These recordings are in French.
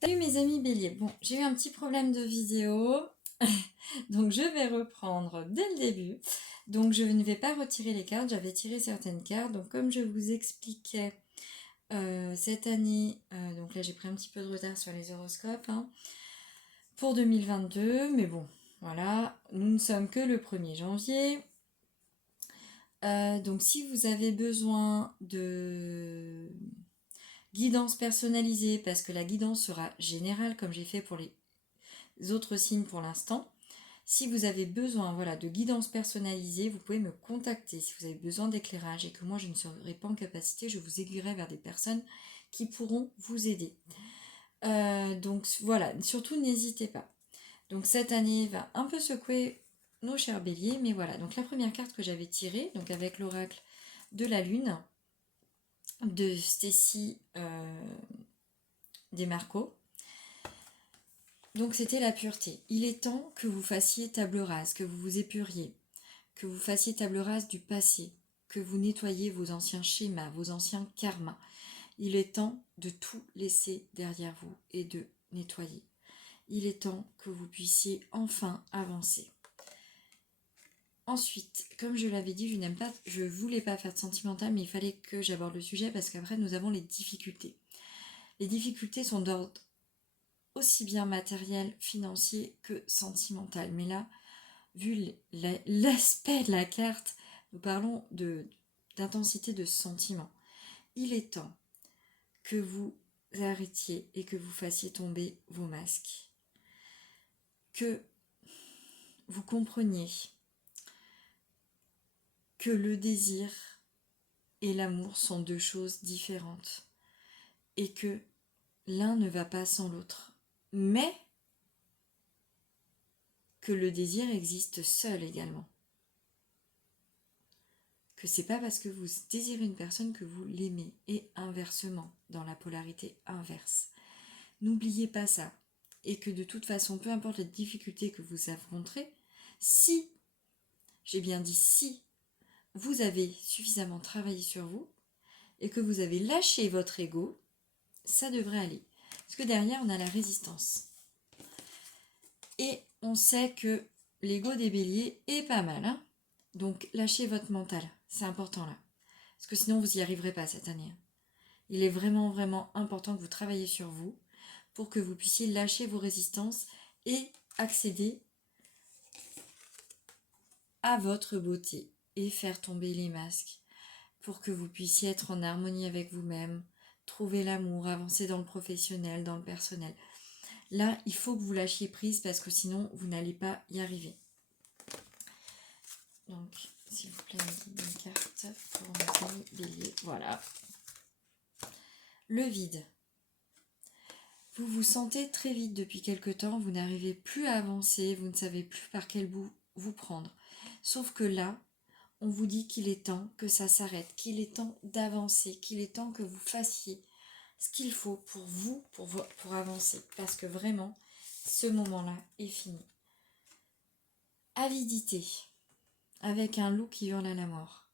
Salut mes amis béliers, bon j'ai eu un petit problème de vidéo, donc je vais reprendre dès le début. Donc je ne vais pas retirer les cartes, j'avais tiré certaines cartes, donc comme je vous expliquais cette année, donc là j'ai pris un petit peu de retard sur les horoscopes, pour 2022, mais bon voilà, nous ne sommes que le 1er janvier. Donc si vous avez besoin de guidance personnalisée, parce que la guidance sera générale comme j'ai fait pour les autres signes pour l'instant. Si vous avez besoin de guidance personnalisée, vous pouvez me contacter. Si vous avez besoin d'éclairage et que moi je ne serai pas en capacité, je vous aiguillerai vers des personnes qui pourront vous aider. Donc voilà, surtout n'hésitez pas. Donc cette année va un peu secouer nos chers béliers, mais voilà. Donc la première carte que j'avais tirée, donc avec l'oracle de la lune, de Stécie Desmarco. Donc c'était la pureté. Il est temps que vous fassiez table rase, que vous vous épuriez, que vous fassiez table rase du passé, que vous nettoyiez vos anciens schémas, vos anciens karmas. Il est temps de tout laisser derrière vous et de nettoyer. Il est temps que vous puissiez enfin avancer. Ensuite, comme je l'avais dit, je voulais pas faire de sentimental, mais il fallait que j'aborde le sujet parce qu'après nous avons les difficultés. Les difficultés sont d'ordre aussi bien matériel, financier que sentimental. Mais là, vu l'aspect de la carte, nous parlons d'intensité de sentiment. Il est temps que vous arrêtiez et que vous fassiez tomber vos masques. Que vous compreniez que le désir et l'amour sont deux choses différentes et que l'un ne va pas sans l'autre. Mais que le désir existe seul également. Que c'est pas parce que vous désirez une personne que vous l'aimez, et inversement, dans la polarité inverse. N'oubliez pas ça, et que de toute façon, peu importe les difficultés que vous affronterez, si, j'ai bien dit si, vous avez suffisamment travaillé sur vous, et que vous avez lâché votre ego, ça devrait aller. Parce que derrière, on a la résistance. Et on sait que l'ego des béliers est pas mal, Donc lâchez votre mental, c'est important là. Parce que sinon vous n'y arriverez pas cette année. Il est vraiment vraiment important que vous travaillez sur vous pour que vous puissiez lâcher vos résistances et accéder à votre beauté et faire tomber les masques pour que vous puissiez être en harmonie avec vous-même, trouver l'amour, avancer dans le professionnel, dans le personnel. Là, il faut que vous lâchiez prise parce que sinon vous n'allez pas y arriver. Donc, s'il vous plaît, une carte pour mes amis béliers. Voilà. Le vide. Vous vous sentez très vide depuis quelque temps, vous n'arrivez plus à avancer, vous ne savez plus par quel bout vous prendre. Sauf que là, on vous dit qu'il est temps que ça s'arrête, qu'il est temps d'avancer, qu'il est temps que vous fassiez ce qu'il faut pour vous, pour avancer. Parce que vraiment, ce moment-là est fini. Avidité, avec un loup qui hurle à la mort.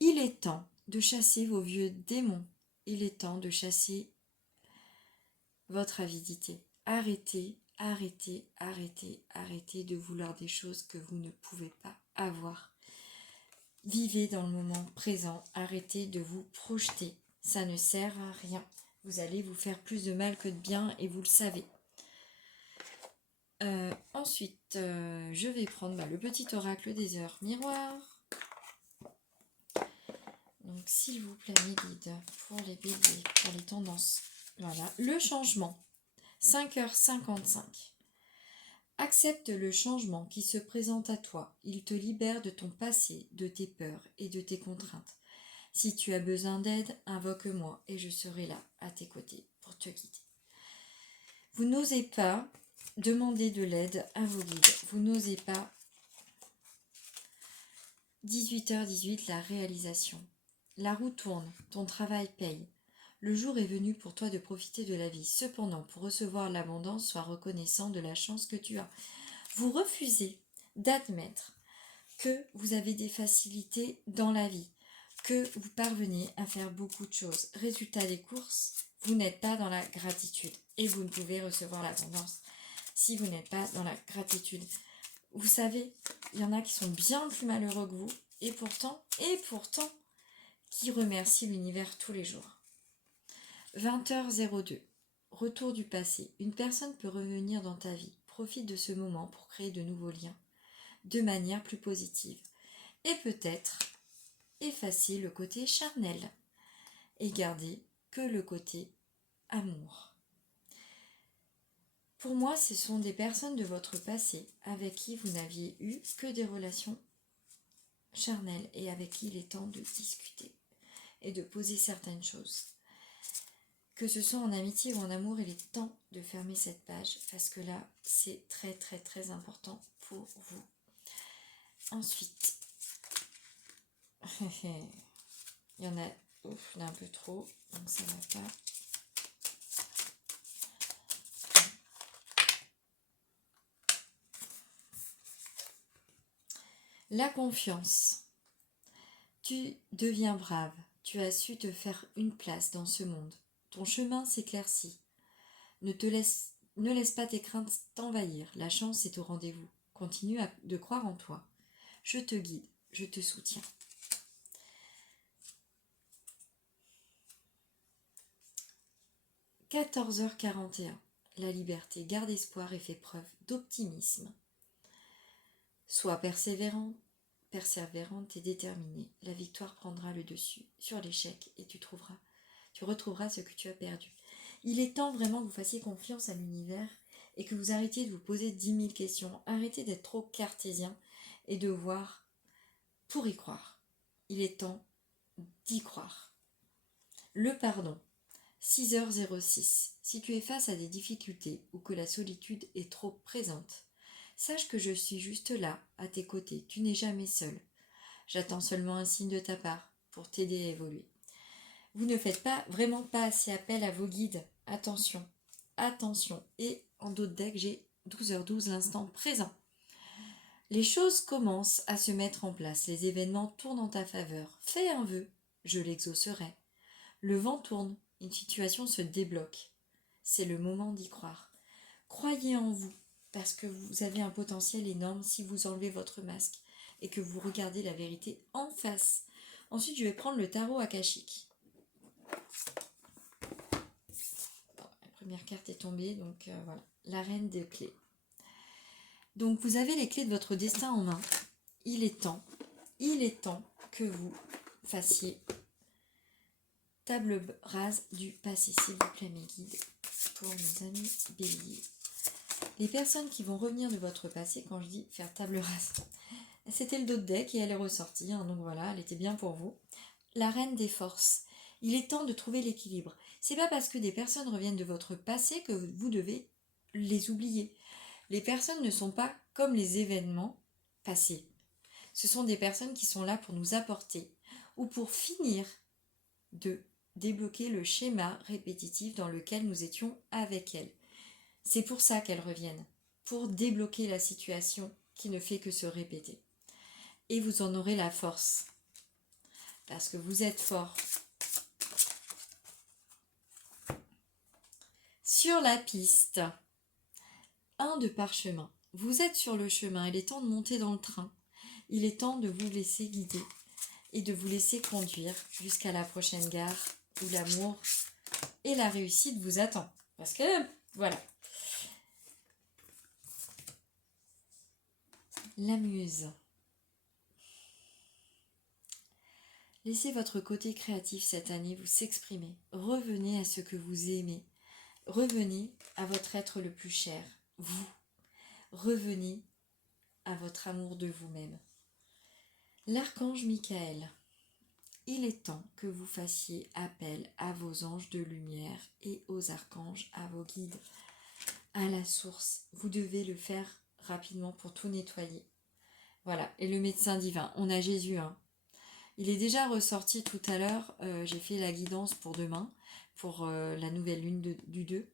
Il est temps de chasser vos vieux démons. Il est temps de chasser votre avidité. Arrêtez, arrêtez, arrêtez, arrêtez de vouloir des choses que vous ne pouvez pas avoir. Vivez dans le moment présent, arrêtez de vous projeter. Ça ne sert à rien. Vous allez vous faire plus de mal que de bien et vous le savez. Ensuite, je vais prendre le petit oracle des heures miroirs. Donc, s'il vous plaît, mes guides, pour les béliers, pour les tendances. Voilà, le changement. 5h55. Accepte le changement qui se présente à toi. Il te libère de ton passé, de tes peurs et de tes contraintes. Si tu as besoin d'aide, invoque-moi et je serai là, à tes côtés, pour te guider. Vous n'osez pas demander de l'aide à vos guides. Vous n'osez pas. 18h18, la réalisation. La roue tourne, ton travail paye. Le jour est venu pour toi de profiter de la vie. Cependant, pour recevoir l'abondance, sois reconnaissant de la chance que tu as. Vous refusez d'admettre que vous avez des facilités dans la vie, que vous parvenez à faire beaucoup de choses. Résultat des courses, vous n'êtes pas dans la gratitude. Et vous ne pouvez recevoir l'abondance si vous n'êtes pas dans la gratitude. Vous savez, il y en a qui sont bien plus malheureux que vous, et pourtant, qui remercient l'univers tous les jours. 20h02, retour du passé. Une personne peut revenir dans ta vie. Profite de ce moment pour créer de nouveaux liens, de manière plus positive. Et peut-être effacer le côté charnel et garder que le côté amour. Pour moi, ce sont des personnes de votre passé avec qui vous n'aviez eu que des relations charnelles et avec qui il est temps de discuter et de poser certaines choses. Que ce soit en amitié ou en amour, il est temps de fermer cette page parce que là, c'est très très très important pour vous. Ensuite, il y en a, un peu trop, donc ça va pas. La confiance. Tu deviens brave, tu as su te faire une place dans ce monde. Ton chemin s'éclaircit. Ne laisse pas tes craintes t'envahir, la chance est au rendez-vous. Continue de croire en toi. Je te guide, je te soutiens. « 14h41. La liberté, garde espoir et fais preuve d'optimisme. Sois persévérante et déterminée. La victoire prendra le dessus sur l'échec et tu retrouveras ce que tu as perdu. Il est temps vraiment que vous fassiez confiance à l'univers et que vous arrêtiez de vous poser 10 000 questions. Arrêtez d'être trop cartésien et de voir pour y croire. Il est temps d'y croire. Le pardon. 6h06. Si tu es face à des difficultés ou que la solitude est trop présente, sache que je suis juste là, à tes côtés. Tu n'es jamais seul. J'attends seulement un signe de ta part pour t'aider à évoluer. Vous ne faites vraiment pas assez appel à vos guides. Attention. Et en d'autres decks, j'ai 12h12, l'instant présent. Les choses commencent à se mettre en place. Les événements tournent en ta faveur. Fais un vœu, je l'exaucerai. Le vent tourne, une situation se débloque. C'est le moment d'y croire. Croyez en vous, parce que vous avez un potentiel énorme si vous enlevez votre masque et que vous regardez la vérité en face. Ensuite, je vais prendre le tarot akashique. La première carte est tombée, donc voilà. La reine des clés. Donc, vous avez les clés de votre destin en main. Il est temps que vous fassiez table rase du passé, s'il vous plaît, mes guides, pour nos amis béliers. Les personnes qui vont revenir de votre passé, quand je dis faire table rase, c'était le dos de deck et elle est ressortie, donc voilà, elle était bien pour vous. La reine des forces. Il est temps de trouver l'équilibre. C'est pas parce que des personnes reviennent de votre passé que vous devez les oublier. Les personnes ne sont pas comme les événements passés. Ce sont des personnes qui sont là pour nous apporter ou pour finir de débloquer le schéma répétitif dans lequel nous étions avec elles. C'est pour ça qu'elles reviennent, pour débloquer la situation qui ne fait que se répéter. Et vous en aurez la force, parce que vous êtes fort. Sur la piste, 1 de parchemin. Vous êtes sur le chemin, il est temps de monter dans le train. Il est temps de vous laisser guider et de vous laisser conduire jusqu'à la prochaine gare où l'amour et la réussite vous attendent. Parce que, voilà. La muse. Laissez votre côté créatif cette année vous s'exprimer. Revenez à ce que vous aimez. Revenez à votre être le plus cher, vous. Revenez à votre amour de vous-même. L'archange Michael. Il est temps que vous fassiez appel à vos anges de lumière et aux archanges, à vos guides, à la source. Vous devez le faire rapidement pour tout nettoyer. Voilà, et le médecin divin, on a Jésus. Il est déjà ressorti tout à l'heure, j'ai fait la guidance pour demain, pour la nouvelle lune du 2.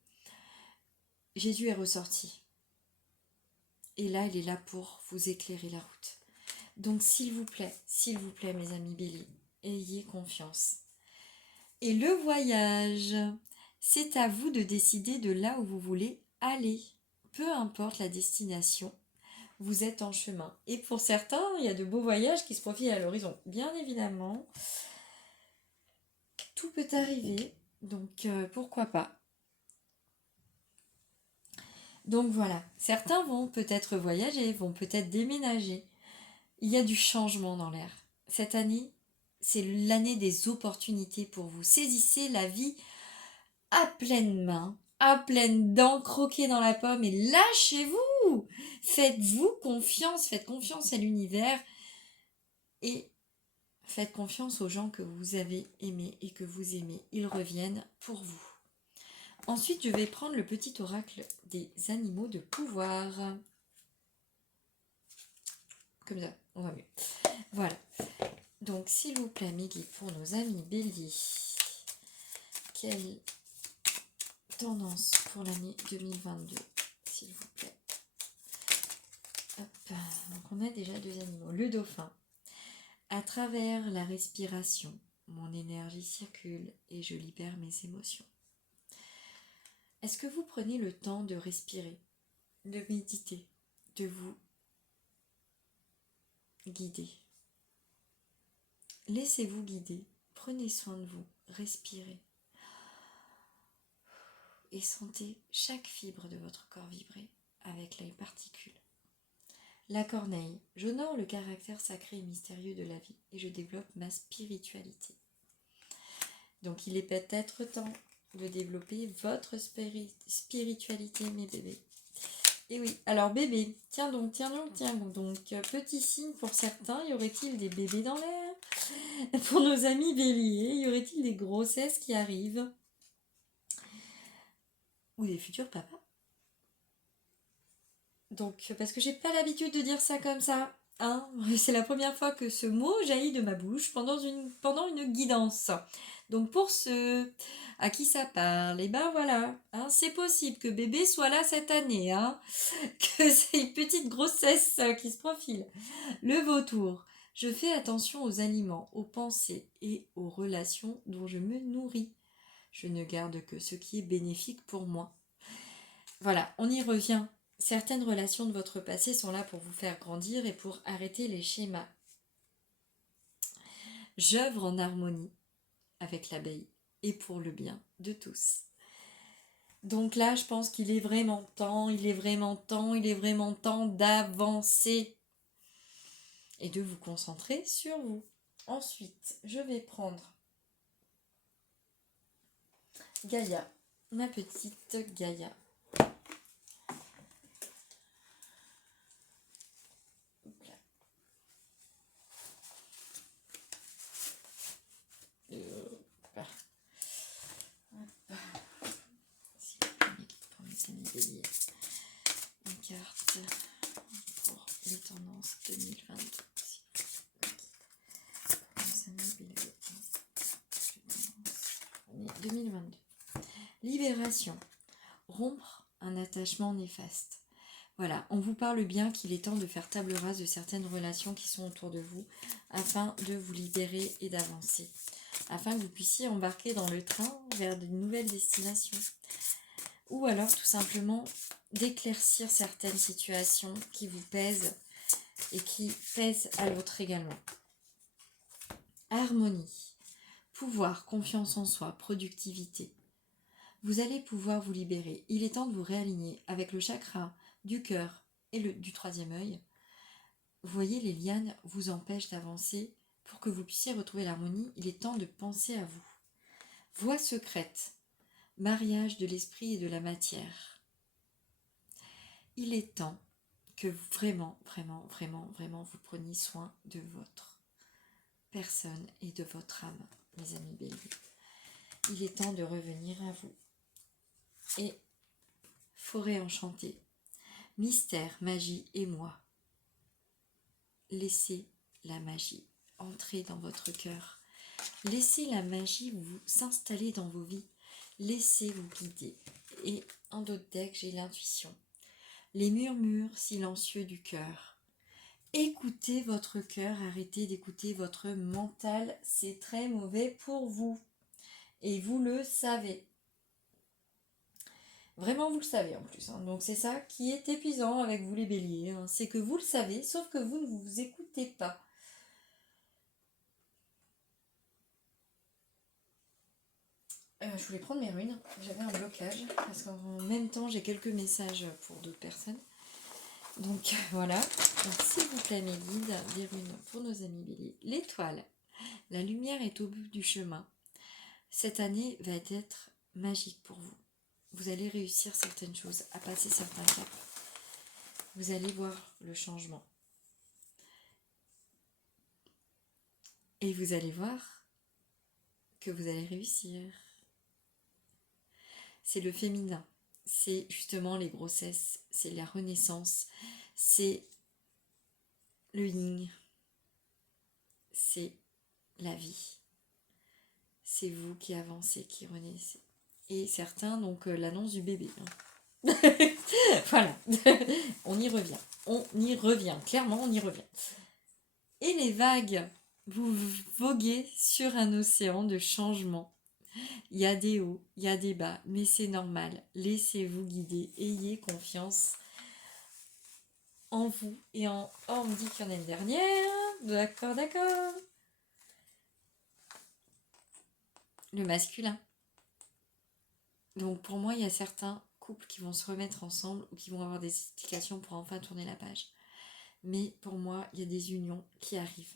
Jésus est ressorti. Et là, il est là pour vous éclairer la route. Donc s'il vous plaît, mes amis béliers, ayez confiance. Et le voyage, C'est à vous de décider de là où vous voulez aller. Peu importe la destination, vous êtes en chemin. Et pour certains, il y a de beaux voyages qui se profilent à l'horizon. Bien évidemment, tout peut arriver, donc pourquoi pas. Donc voilà, certains vont peut-être voyager, vont peut-être déménager. Il y a du changement dans l'air. Cette année, c'est l'année des opportunités pour vous. Saisissez la vie à pleine main, à pleines dents, croquez dans la pomme et lâchez-vous. Faites-vous confiance, faites confiance à l'univers et faites confiance aux gens que vous avez aimés et que vous aimez. Ils reviennent pour vous. Ensuite, je vais prendre le petit oracle des animaux de pouvoir. Comme ça, on va mieux. Voilà. Donc, s'il vous plaît, mes guides, pour nos amis béliers, quelle tendance pour l'année 2022, s'il vous plaît. Hop. Donc, on a déjà deux animaux. Le dauphin. À travers la respiration, mon énergie circule et je libère mes émotions. Est-ce que vous prenez le temps de respirer, de méditer, de vous guider? Laissez-vous guider, prenez soin de vous, respirez et sentez chaque fibre de votre corps vibrer avec les particules. La corneille, j'honore le caractère sacré et mystérieux de la vie et je développe ma spiritualité. Donc il est peut-être temps de développer votre spiritualité, mes bébés. Et oui, alors bébé, tiens donc, petit signe pour certains, y aurait-il des bébés dans l'air? Pour nos amis béliers, y aurait-il des grossesses qui arrivent? Ou des futurs papas? Donc, parce que j'ai pas l'habitude de dire ça comme ça, hein. C'est la première fois que ce mot jaillit de ma bouche pendant une guidance. Donc pour ceux à qui ça parle, et ben voilà, hein, c'est possible que bébé soit là cette année, hein, que c'est une petite grossesse qui se profile. Le vautour, je fais attention aux aliments, aux pensées et aux relations dont je me nourris. Je ne garde que ce qui est bénéfique pour moi. Voilà, on y revient. Certaines relations de votre passé sont là pour vous faire grandir et pour arrêter les schémas. J'œuvre en harmonie avec l'abeille et pour le bien de tous. Donc là, je pense qu'il est vraiment temps, d'avancer et de vous concentrer sur vous. Ensuite, je vais prendre Gaïa, ma petite Gaïa. Une carte pour les tendances 2022. 2022. Libération. Rompre un attachement néfaste. Voilà, on vous parle bien qu'il est temps de faire table rase de certaines relations qui sont autour de vous afin de vous libérer et d'avancer. Afin que vous puissiez embarquer dans le train vers de nouvelles destinations. Ou alors tout simplement d'éclaircir certaines situations qui vous pèsent et qui pèsent à l'autre également. Harmonie, pouvoir, confiance en soi, productivité. Vous allez pouvoir vous libérer. Il est temps de vous réaligner avec le chakra du cœur et du troisième œil. Vous voyez, les lianes vous empêchent d'avancer. Pour que vous puissiez retrouver l'harmonie, il est temps de penser à vous. Voie secrète, mariage de l'esprit et de la matière. Il est temps que vraiment, vous preniez soin de votre personne et de votre âme, mes amis béliers. Il est temps de revenir à vous. Et forêt enchantée, mystère, magie et moi. Laissez la magie entrer dans votre cœur. Laissez la magie vous s'installer dans vos vies. Laissez-vous guider. Et en d'autres decks, j'ai l'intuition. Les murmures silencieux du cœur. Écoutez votre cœur, arrêtez d'écouter votre mental, c'est très mauvais pour vous. Et vous le savez. Vraiment, vous le savez en plus, hein. Donc c'est ça qui est épuisant avec vous les béliers, hein. C'est que vous le savez, sauf que vous ne vous écoutez pas. Je voulais prendre mes runes, j'avais un blocage, parce qu'en même temps j'ai quelques messages pour d'autres personnes. Donc voilà, donc s'il vous plaît mes guides, des runes pour nos amis béliers. L'étoile, la lumière est au bout du chemin. Cette année va être magique pour vous. Vous allez réussir certaines choses, à passer certains caps. Vous allez voir le changement. Et vous allez voir que vous allez réussir. C'est le féminin. C'est justement les grossesses, c'est la renaissance, c'est le yin, c'est la vie. C'est vous qui avancez, qui renaissez. Et certains, donc l'annonce du bébé. Hein. Voilà, on y revient. On y revient, clairement on y revient. Et les vagues, vous voguez sur un océan de changement. Il y a des hauts, il y a des bas, mais c'est normal. Laissez-vous guider, ayez confiance en vous et en... Oh, on me dit qu'il y en a une dernière. D'accord, d'accord. Le masculin. Donc pour moi, il y a certains couples qui vont se remettre ensemble ou qui vont avoir des explications pour enfin tourner la page. Mais pour moi, il y a des unions qui arrivent.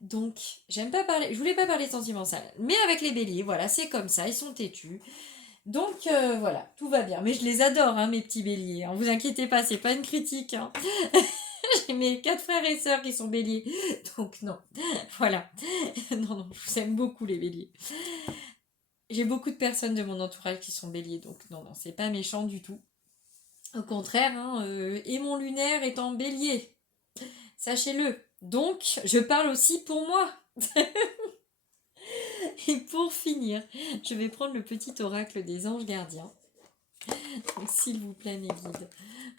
Donc, j'aime pas parler, je voulais pas parler sentimental, mais avec les béliers, voilà, c'est comme ça, ils sont têtus. Donc voilà, tout va bien. Mais je les adore, hein, mes petits béliers. Hein. Vous inquiétez pas, c'est pas une critique. Hein. J'ai mes 4 frères et sœurs qui sont béliers. Donc non, voilà. Non, je vous aime beaucoup les béliers. J'ai beaucoup de personnes de mon entourage qui sont béliers, donc non, c'est pas méchant du tout. Au contraire, hein, et mon lunaire est en bélier. Sachez-le. Donc, je parle aussi pour moi. Et pour finir, je vais prendre le petit oracle des anges gardiens. Donc, s'il vous plaît, mes guides,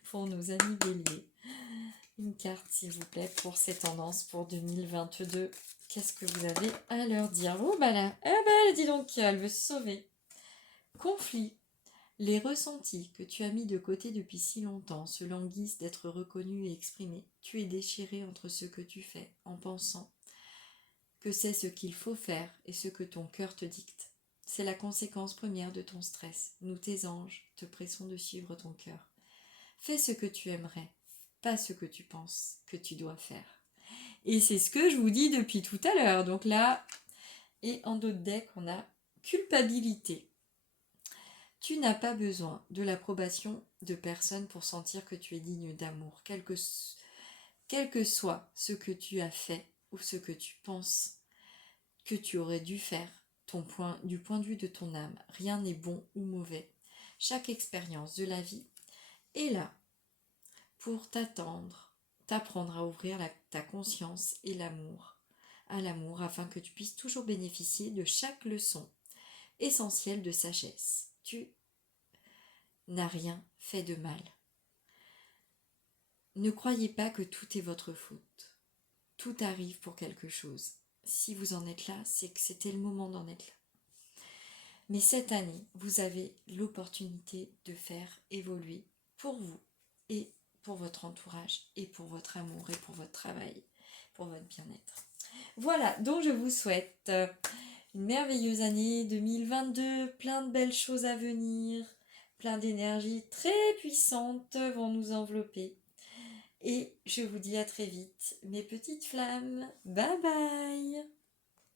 pour nos amis béliers. Une carte, s'il vous plaît, pour ces tendances pour 2022. Qu'est-ce que vous avez à leur dire? Oh, bah là, dis donc, elle veut se sauver. Conflit. Les ressentis que tu as mis de côté depuis si longtemps se languissent d'être reconnus et exprimés. Tu es déchiré entre ce que tu fais en pensant que c'est ce qu'il faut faire et ce que ton cœur te dicte. C'est la conséquence première de ton stress. Nous, tes anges, te pressons de suivre ton cœur. Fais ce que tu aimerais, pas ce que tu penses que tu dois faire. Et c'est ce que je vous dis depuis tout à l'heure. Donc là, et en d'autres decks, on a culpabilité. Tu n'as pas besoin de l'approbation de personne pour sentir que tu es digne d'amour, quel que soit ce que tu as fait ou ce que tu penses que tu aurais dû faire, du point de vue de ton âme. Rien n'est bon ou mauvais. Chaque expérience de la vie est là pour t'apprendre à ouvrir ta conscience et à l'amour, afin que tu puisses toujours bénéficier de chaque leçon essentielle de sagesse. Tu n'as rien fait de mal. Ne croyez pas que tout est votre faute. Tout arrive pour quelque chose. Si vous en êtes là, c'est que c'était le moment d'en être là. Mais cette année, vous avez l'opportunité de faire évoluer pour vous et pour votre entourage et pour votre amour et pour votre travail, pour votre bien-être. Voilà, donc je vous souhaite une merveilleuse année 2022, plein de belles choses à venir, plein d'énergies très puissantes vont nous envelopper. Et je vous dis à très vite, mes petites flammes. Bye bye!